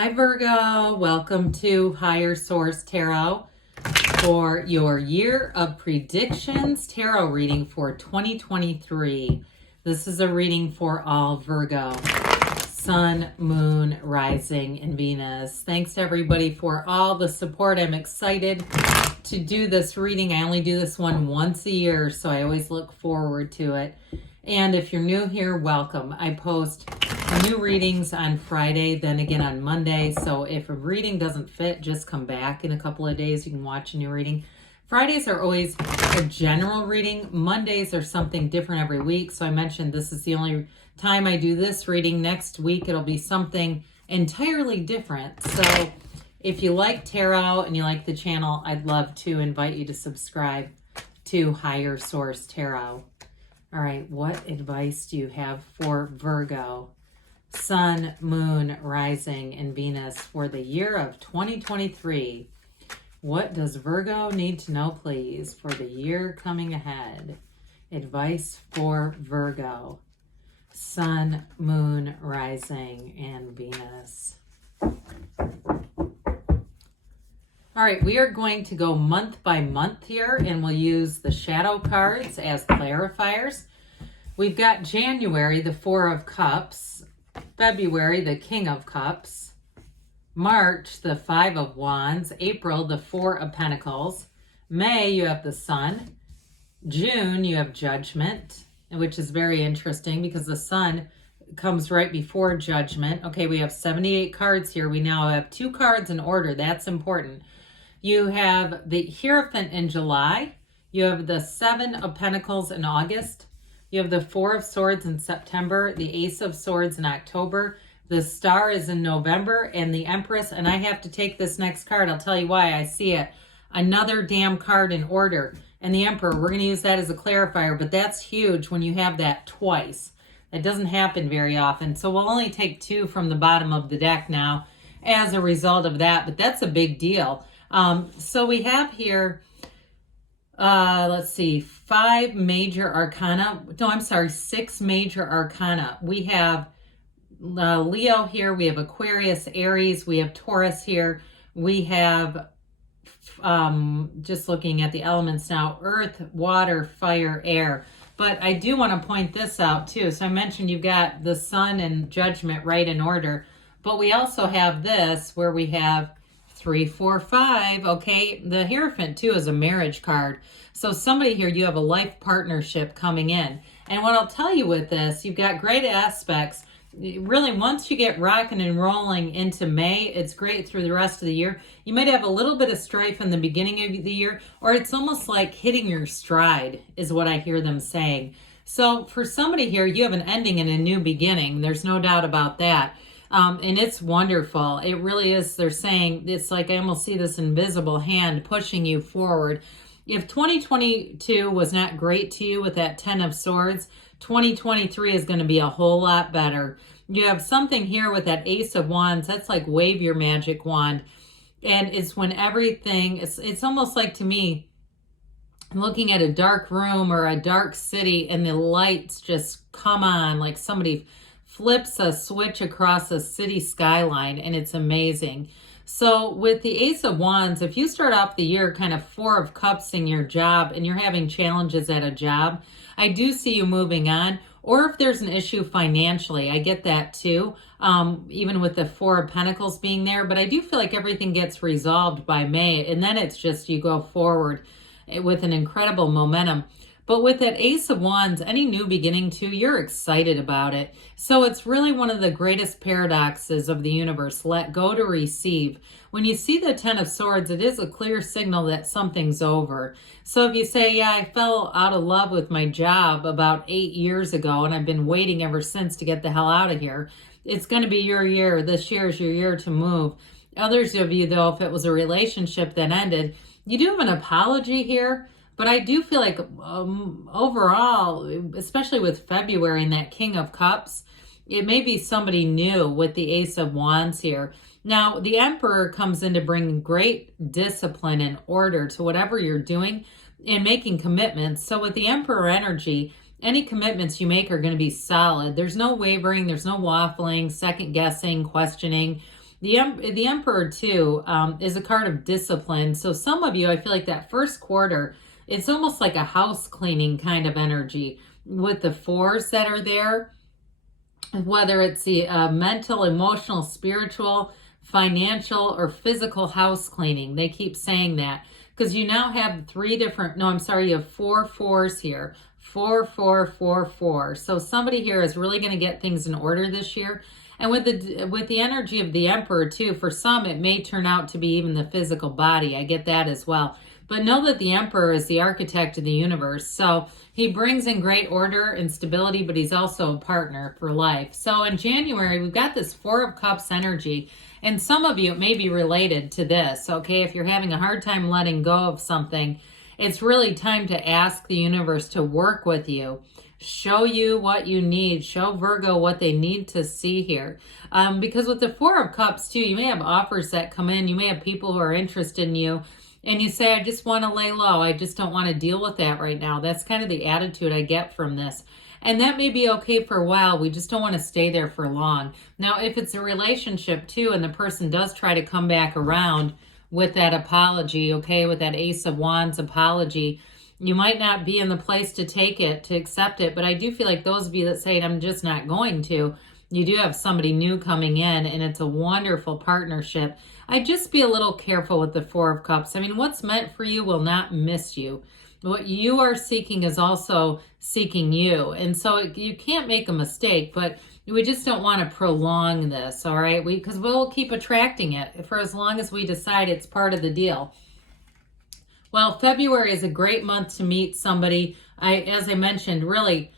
Hi Virgo, welcome to Higher Source Tarot for your Year of Predictions Tarot reading for 2023. This is a reading for all Virgo, Sun, Moon, Rising, and Venus. Thanks everybody for all the support. I'm excited to do this reading. I only do this one once a year, so I always look forward to it. And if you're new here, welcome. I post new readings on Friday, then again on Monday. So if a reading doesn't fit, just come back in a couple of days. You can watch a new reading. Fridays are always a general reading. Mondays are something different every week. So I mentioned this is the only time I do this reading. Next week, it'll be something entirely different. So if you like tarot and you like the channel, I'd love to invite you to subscribe to Higher Source Tarot. All right, what advice do you have for Virgo, Sun, Moon, Rising, and Venus for the year of 2023? What does Virgo need to know, please, for the year coming ahead? Advice for Virgo, Sun, Moon, Rising, and Venus. All right, we are going to go month by month here, and we'll use the shadow cards as clarifiers. We've got January, the Four of Cups, February, the King of Cups, March, the Five of Wands, April, the Four of Pentacles, May, you have the Sun, June, you have Judgment, which is very interesting because the Sun comes right before Judgment. Okay, we have 78 cards here. We now have 2 cards in order. That's important. You have the Hierophant in July. You have the Seven of Pentacles in August. You have the Four of Swords in September, the Ace of Swords in October. The Star is in November, and the Empress. And I have to take this next card. I'll tell you why. I see it. Another damn card in order. And the Emperor, we're going to use that as a clarifier, but that's huge when you have that twice. That doesn't happen very often. So we'll only take 2 from the bottom of the deck now as a result of that, but that's a big deal. So we have here, let's see, 5 major arcana. No, I'm sorry, 6 major arcana. We have Leo here. We have Aquarius, Aries. We have Taurus here. We have, just looking at the elements now, earth, water, fire, air. But I do want to point this out too. So I mentioned you've got the Sun and Judgment right in order. But we also have this where we have 3, 4, 5. Okay, the Hierophant too is a marriage card. So somebody here, you have a life partnership coming in. And what I'll tell you with this, you've got great aspects. Really, once you get rocking and rolling into May, it's great through the rest of the year. You might have a little bit of strife in the beginning of the year, or it's almost like hitting your stride is what I hear them saying. So for somebody here, you have an ending and a new beginning. There's no doubt about that. And it's wonderful. It really is. They're saying it's like I almost see this invisible hand pushing you forward. If 2022 was not great to you with that 10 of Swords, 2023 is going to be a whole lot better. You have something here with that Ace of Wands. That's like wave your magic wand. And it's when everything, it's almost like to me, looking at a dark room or a dark city and the lights just come on like somebody flips a switch across a city skyline, and it's amazing. So with the Ace of Wands, if you start off the year kind of 4 of Cups in your job and you're having challenges at a job, I do see you moving on. Or if there's an issue financially, I get that too, even with the 4 of Pentacles being there. But I do feel like everything gets resolved by May, and then it's just you go forward with an incredible momentum. But with that Ace of Wands, any new beginning too, you're excited about it. So it's really one of the greatest paradoxes of the universe. Let go to receive. When you see the 10 of Swords, it is a clear signal that something's over. So if you say, yeah, I fell out of love with my job about 8 years ago, and I've been waiting ever since to get the hell out of here, it's going to be your year. This year is your year to move. Others of you, though, if it was a relationship that ended, you do have an apology here. But I do feel like overall, especially with February and that King of Cups, it may be somebody new with the Ace of Wands here. Now, the Emperor comes in to bring great discipline and order to whatever you're doing and making commitments. So with the Emperor energy, any commitments you make are going to be solid. There's no wavering. There's no waffling, second guessing, questioning. The Emperor too is a card of discipline. So some of you, I feel like that first quarter, it's almost like a house cleaning kind of energy with the fours that are there, whether it's the mental, emotional, spiritual, financial, or physical house cleaning. They keep saying that because you now have you have 4 4s here. 4 4 4 4. So somebody here is really going to get things in order this year. And with the energy of the Emperor too, for some it may turn out to be even the physical body. I get that as well. But know that the Emperor is the architect of the universe. So he brings in great order and stability, but he's also a partner for life. So in January, we've got this 4 of Cups energy. And some of you, it may be related to this, okay? If you're having a hard time letting go of something, it's really time to ask the universe to work with you. Show you what you need. Show Virgo what they need to see here. Because with the 4 of Cups too, you may have offers that come in. You may have people who are interested in you. And you say, I just want to lay low. I just don't want to deal with that right now. That's kind of the attitude I get from this. And that may be okay for a while. We just don't want to stay there for long. Now, if it's a relationship too, and the person does try to come back around with that apology, okay, with that Ace of Wands apology, you might not be in the place to take it, to accept it. But I do feel like those of you that say, I'm just not going to, you do have somebody new coming in, and it's a wonderful partnership. I'd just be a little careful with the 4 of Cups. I mean, what's meant for you will not miss you. What you are seeking is also seeking you. And so you can't make a mistake, but we just don't want to prolong this, all right? Because we'll keep attracting it for as long as we decide it's part of the deal. Well, February is a great month to meet somebody. As I mentioned, really,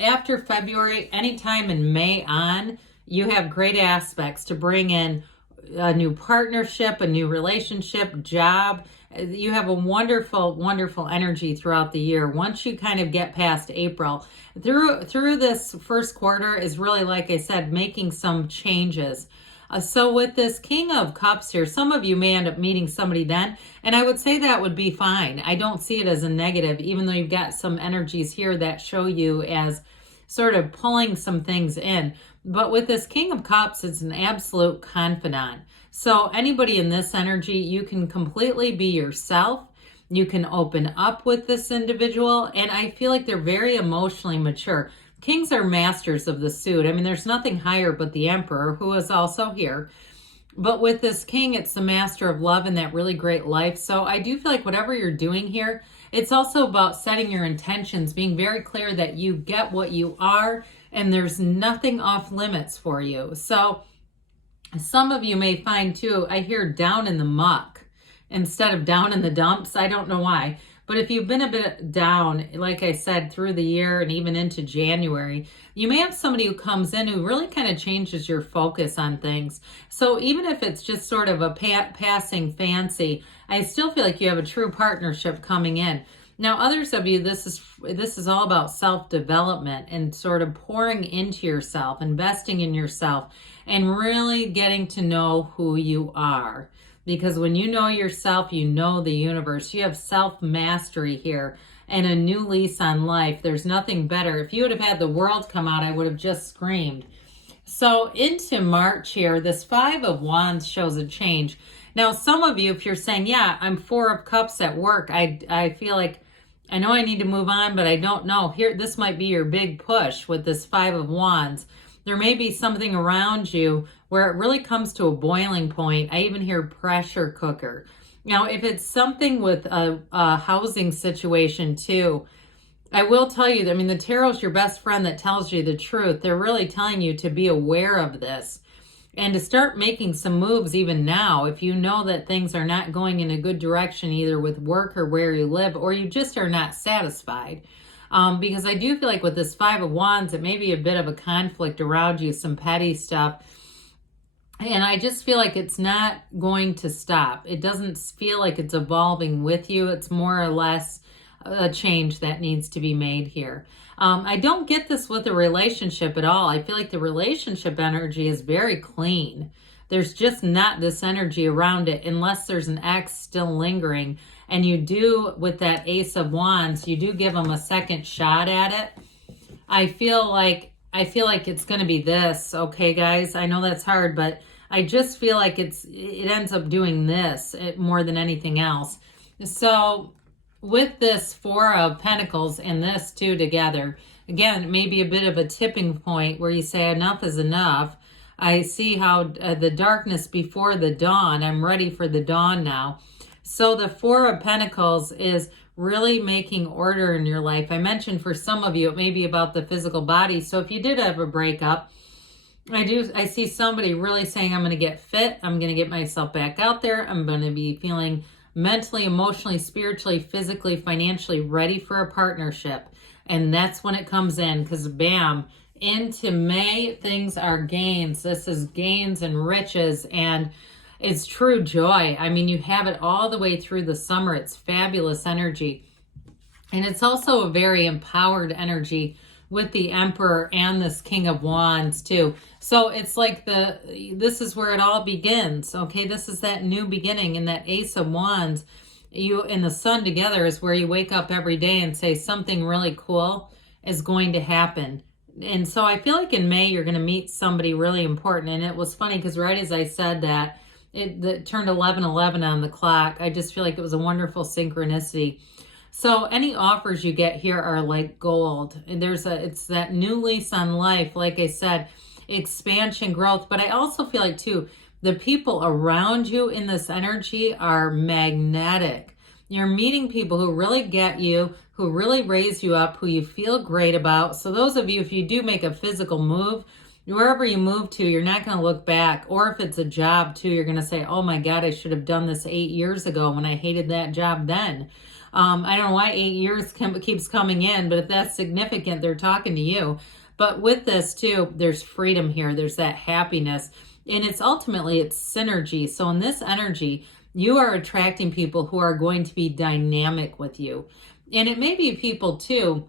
after February, anytime in May on, you have great aspects to bring in a new partnership, a new relationship, job. You have a wonderful, wonderful energy throughout the year. Once you kind of get past April, through this first quarter is really, like I said, making some changes. So with this King of Cups here, some of you may end up meeting somebody then, and I would say that would be fine. I don't see it as a negative, even though you've got some energies here that show you as sort of pulling some things in. But with this King of Cups, it's an absolute confidant. So anybody in this energy, you can completely be yourself. You can open up with this individual, and I feel like they're very emotionally mature. Kings are masters of the suit. I mean, there's nothing higher but the Emperor, who is also here. But with this King, it's the master of love and that really great life. So I do feel like whatever you're doing here, it's also about setting your intentions, being very clear that you get what you are, and there's nothing off limits for you. So some of you may find too, I hear down in the muck instead of down in the dumps. I don't know why. But if you've been a bit down, like I said, through the year and even into January, you may have somebody who comes in who really kind of changes your focus on things. So even if it's just sort of a passing fancy, I still feel like you have a true partnership coming in. Now, others of you, this is all about self-development and sort of pouring into yourself, investing in yourself, and really getting to know who you are. Because when you know yourself, you know the universe. You have self-mastery here and a new lease on life. There's nothing better. If you would have had the world come out, I would have just screamed. So into March here, this 5 of Wands shows a change. Now, some of you, if you're saying, yeah, I'm 4 of Cups at work, I feel like, I know I need to move on, but I don't know. Here, this might be your big push with this 5 of Wands. There may be something around you where it really comes to a boiling point. I even hear pressure cooker. Now, if it's something with a housing situation too, I will tell you, I mean, the tarot's your best friend that tells you the truth. They're really telling you to be aware of this and to start making some moves even now if you know that things are not going in a good direction, either with work or where you live, or you just are not satisfied. Because I do feel like with this 5 of Wands, it may be a bit of a conflict around you, some petty stuff. And I just feel like it's not going to stop. It doesn't feel like it's evolving with you. It's more or less a change that needs to be made here. I don't get this with a relationship at all. I feel like the relationship energy is very clean. There's just not this energy around it unless there's an ex still lingering. And you do, with that Ace of Wands, you do give them a second shot at it. I feel like it's going to be this, okay, guys? I know that's hard, but I just feel like it ends up doing this more than anything else. So with this Four of Pentacles and this two together, again, it may be a bit of a tipping point where you say enough is enough. I see how the darkness before the dawn, I'm ready for the dawn now. So the Four of Pentacles is really making order in your life. I mentioned for some of you, it may be about the physical body. So if you did have a breakup, I see somebody really saying, I'm going to get fit. I'm going to get myself back out there. I'm going to be feeling mentally, emotionally, spiritually, physically, financially ready for a partnership. And that's when it comes in, because bam, into May, things are gains. This is gains and riches, and it's true joy. I mean, you have it all the way through the summer. It's fabulous energy. And it's also a very empowered energy with the Emperor and this King of Wands too. So it's like this is where it all begins. Okay, this is that new beginning, and that Ace of Wands, you and the Sun together is where you wake up every day and say something really cool is going to happen. And so I feel like in May you're going to meet somebody really important. And it was funny because right as I said that, it turned 11:11 on the clock. I just feel like it was a wonderful synchronicity. So any offers you get here are like gold. And it's that new lease on life. Like I said, expansion, growth. But I also feel like too, the people around you in this energy are magnetic. You're meeting people who really get you, who really raise you up, who you feel great about. So those of you, if you do make a physical move, wherever you move to, you're not going to look back. Or if it's a job too, you're going to say, oh my God, I should have done this 8 years ago when I hated that job then. I don't know why 8 years keeps coming in, but if that's significant, they're talking to you. But with this too, there's freedom here. There's that happiness. And it's ultimately, it's synergy. So in this energy, you are attracting people who are going to be dynamic with you. And it may be people too,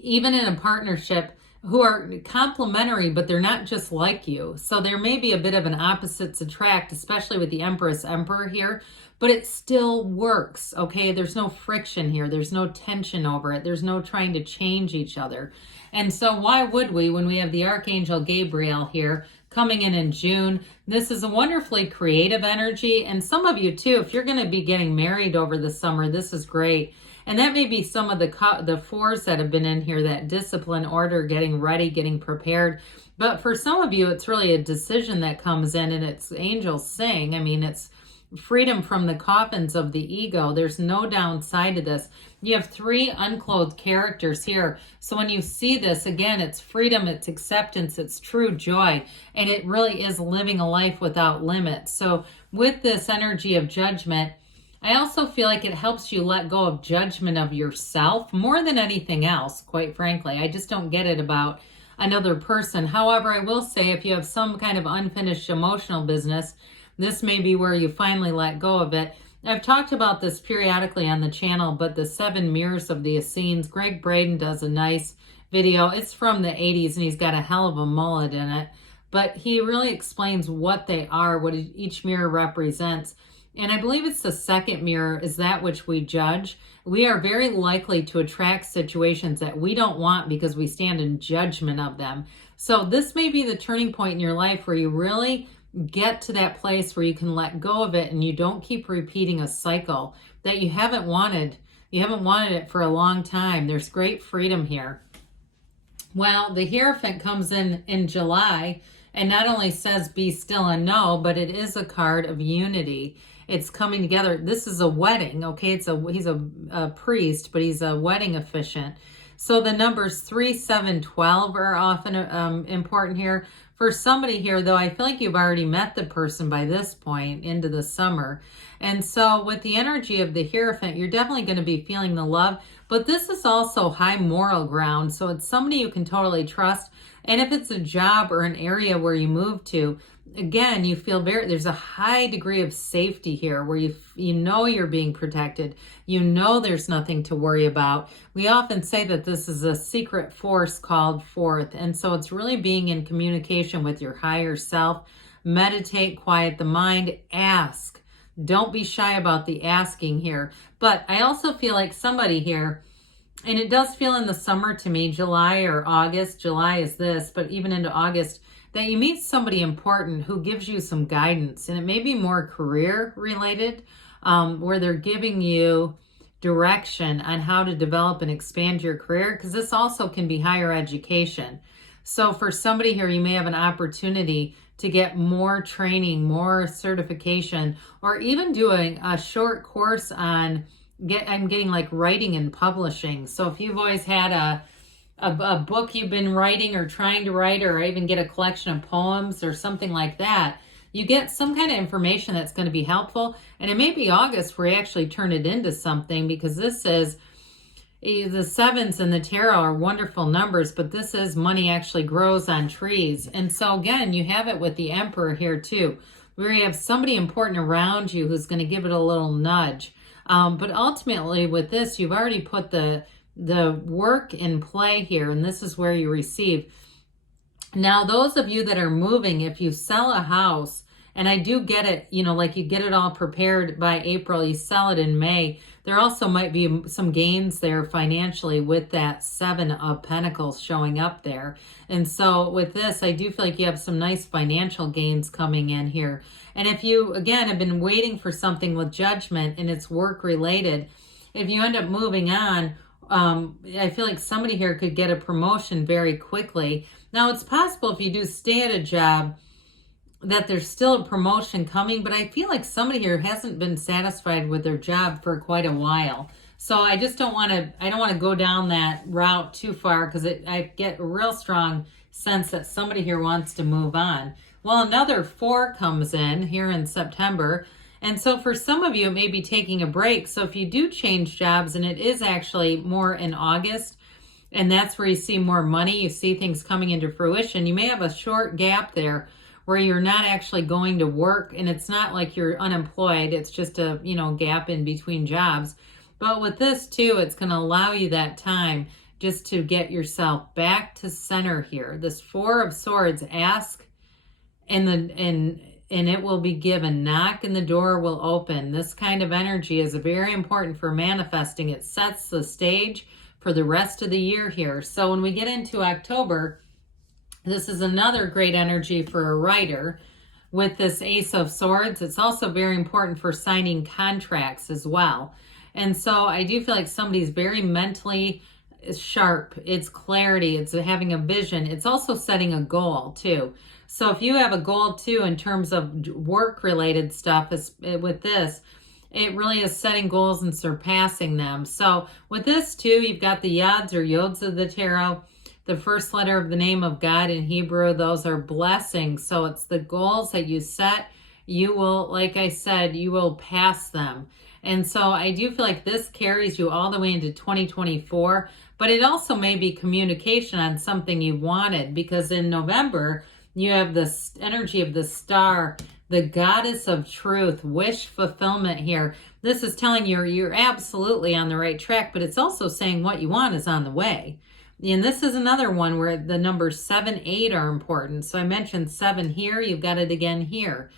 even in a partnership, who are complementary, but they're not just like you. So there may be a bit of an opposites attract, especially with the Empress Emperor here, but it still works, okay? There's no friction here. There's no tension over it. There's no trying to change each other. And so why would we, when we have the Archangel Gabriel here coming in June? This is a wonderfully creative energy. And some of you too, if you're going to be getting married over the summer, this is great. And that may be some of the fours that have been in here, that discipline, order, getting ready, getting prepared. But for some of you, it's really a decision that comes in, and it's angels sing. I mean, it's freedom from the coffins of the ego. There's no downside to this. You have 3 unclothed characters here. So when you see this, again, it's freedom, it's acceptance, it's true joy. And it really is living a life without limits. So with this energy of judgment, I also feel like it helps you let go of judgment of yourself more than anything else, quite frankly. I just don't get it about another person. However, I will say if you have some kind of unfinished emotional business, this may be where you finally let go of it. I've talked about this periodically on the channel, but the 7 mirrors of the Essenes, Greg Braden does a nice video. It's from the 80s, and he's got a hell of a mullet in it. But he really explains what they are, what each mirror represents. And I believe it's the second mirror is that which we judge. We are very likely to attract situations that we don't want because we stand in judgment of them. So this may be the turning point in your life where you really get to that place where you can let go of it and you don't keep repeating a cycle that you haven't wanted. You haven't wanted it for a long time. There's great freedom here. Well, the Hierophant comes in July and not only says be still and know, but it is a card of unity. It's coming together. This is a wedding, okay? He's a priest, but he's a wedding officiant. So the numbers 3, 7, 12 are often important here. For somebody here, though, I feel like you've already met the person by this point into the summer. And so with the energy of the Hierophant, you're definitely going to be feeling the love. But this is also high moral ground. So it's somebody you can totally trust. And if it's a job or an area where you move to, again, you feel there's a high degree of safety here where you know you're being protected. You know there's nothing to worry about. We often say that this is a secret force called forth. And so it's really being in communication with your higher self. Meditate, quiet the mind, ask. Don't be shy about the asking here. But I also feel like somebody here, and it does feel in the summer to me, July or August. July is this, but even into August, that you meet somebody important who gives you some guidance, and it may be more career related, where they're giving you direction on how to develop and expand your career, because this also can be higher education. So for somebody here, you may have an opportunity to get more training, more certification, or even doing a short course on I'm getting like writing and publishing. So if you've always had a book you've been writing or trying to write, or even get a collection of poems or something like that, you get some kind of information that's going to be helpful. And it may be August where you actually turn it into something, because this is the sevens and the tarot are wonderful numbers, but this is money actually grows on trees. And so again, you have it with the Emperor here too, where you have somebody important around you who's going to give it a little nudge. But ultimately with this, you've already put the work in play here, and this is where you receive. Now, those of you that are moving, if you sell a house, and I do get it, like you get it all prepared by April, you sell it in May, there also might be some gains there financially with that Seven of Pentacles showing up there. And so with this, I do feel like you have some nice financial gains coming in here. And if you, again, have been waiting for something with Judgment and it's work related, if you end up moving on, I feel like somebody here could get a promotion very quickly. Now, it's possible if you do stay at a job that there's still a promotion coming, but I feel like somebody here hasn't been satisfied with their job for quite a while. So I just don't want to go down that route too far, because I get a real strong sense that somebody here wants to move on. Well, another 4 comes in here in September. And so for some of you, it may be taking a break. So if you do change jobs, and it is actually more in August, and that's where you see more money, you see things coming into fruition, you may have a short gap there where you're not actually going to work, and it's not like you're unemployed. It's just a, gap in between jobs. But with this too, it's going to allow you that time just to get yourself back to center here. This 4 of Swords, ask and it will be given. Knock and the door will open. This kind of energy is very important for manifesting. It sets the stage for the rest of the year here. So when we get into October, this is another great energy for a writer. With this Ace of Swords, it's also very important for signing contracts as well. And so I do feel like somebody's very mentally sharp. It's clarity. It's having a vision. It's also setting a goal too. So if you have a goal too in terms of work-related stuff, with this, it really is setting goals and surpassing them. So with this too, you've got the Yods or Yods of the Tarot. The first letter of the name of God in Hebrew, those are blessings. So it's the goals that you set. You will, like I said, you will pass them. And so I do feel like this carries you all the way into 2024, but it also may be communication on something you wanted, because in November, you have this energy of the star, the goddess of truth, wish fulfillment here. This is telling you you're absolutely on the right track, but it's also saying what you want is on the way. And this is another one where the numbers 7, 8 are important. So I mentioned 7 here, you've got it again here.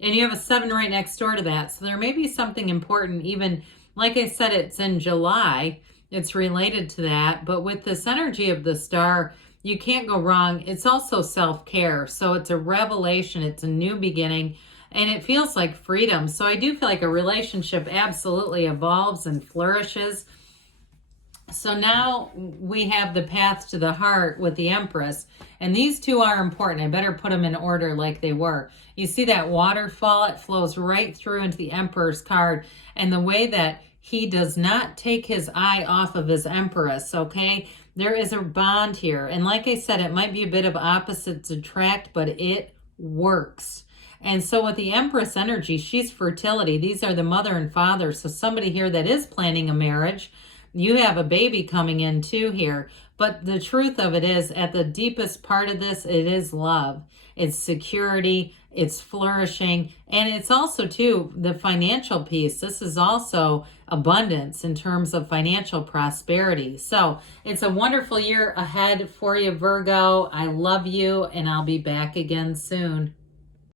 And you have a 7 right next door to that. So there may be something important, even, like I said, it's in July. It's related to that. But with this energy of the star, you can't go wrong. It's also self-care. So it's a revelation. It's a new beginning. And it feels like freedom. So I do feel like a relationship absolutely evolves and flourishes. So now we have the path to the heart with the Empress. And these two are important. I better put them in order like they were. You see that waterfall? It flows right through into the Emperor's card. And the way that he does not take his eye off of his Empress, okay? There is a bond here. And like I said, it might be a bit of opposites attract, but it works. And so with the Empress energy, she's fertility. These are the mother and father. So somebody here that is planning a marriage, you have a baby coming in too here. But the truth of it is, at the deepest part of this, it is love. It's security. It's flourishing. And it's also, too, the financial piece. This is also abundance in terms of financial prosperity. So it's a wonderful year ahead for you, Virgo. I love you, and I'll be back again soon.